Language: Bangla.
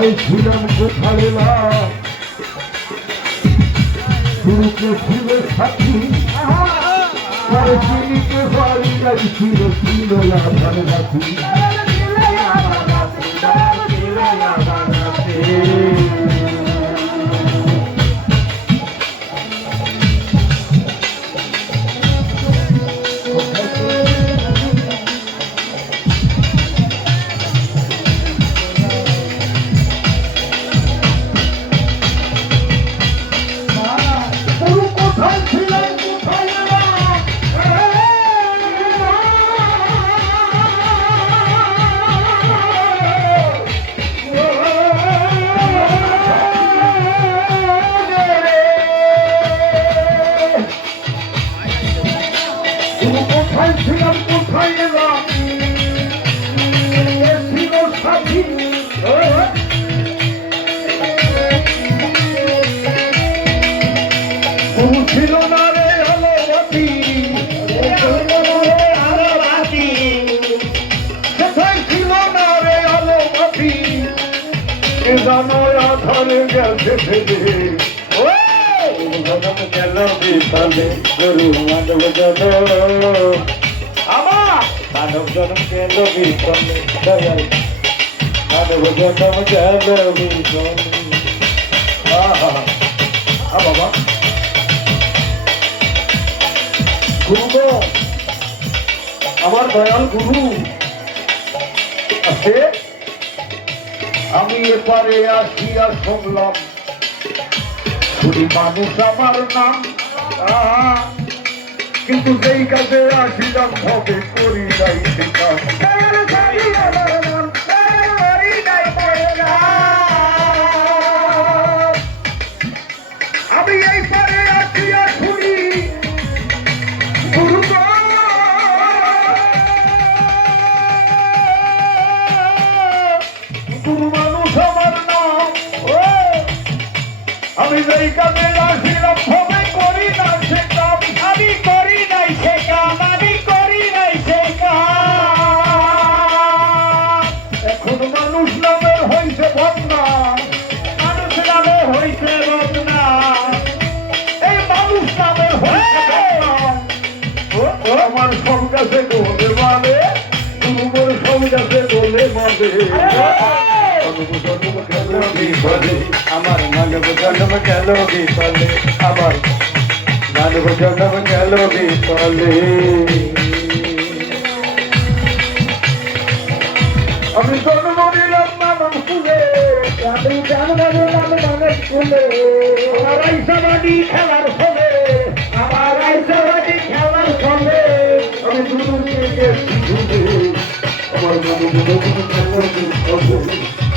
কোথায় ছিলাম কোথায় এলাম শুরুতে ছিল সাথী পরে চিনিতে পারি নাই ছিল ছিল আধার রাখি ছিল না রে আলো বাতি কোথায় ছিল না রে আলো বাতি এ জানো আধারে গেছে ফেলে গেল বিফলে গরু মানব জন আমার মানব জনম গেল বিফলে দয়াল মানব জনম গেল বিফলে বাবা গুরু আমার দয়াল গুরু আছে আমি এপারে আসিয়া শুনলাম শুধু মানুষ আমার নাম কিন্তু যেই কাজে আসিলাম হবে করি যাই আমি এই পারে আসিয়া শুনি গুরু মানুষ আমার নাম আমি যেই কাজে আসিলাম হবে করি না সে কাম আমি করি নাই সে কাম আমি করি নাই সে কাম এখন মানুষ নামের হইছে বদনা মানুষ নামের হইছে বদনা এই মানুষ নামের হইছে আমার সব কাছে গোলে মানে তোমার সব কাছে গোলে মানে আমার মানব জন্ম গেল বিফলে আমার মানব জন্ম গেল বিফলে আমি জন্ম নিলাম নাম ফুলে আমি জন্ম নিলাম নাম ফুলে আমার আইসাবাদী খেলার ফলে আমার আইসাবাদী খেলার ফলে আমি দুটো থেকে আমার মানব জন্ম গেল বিফলে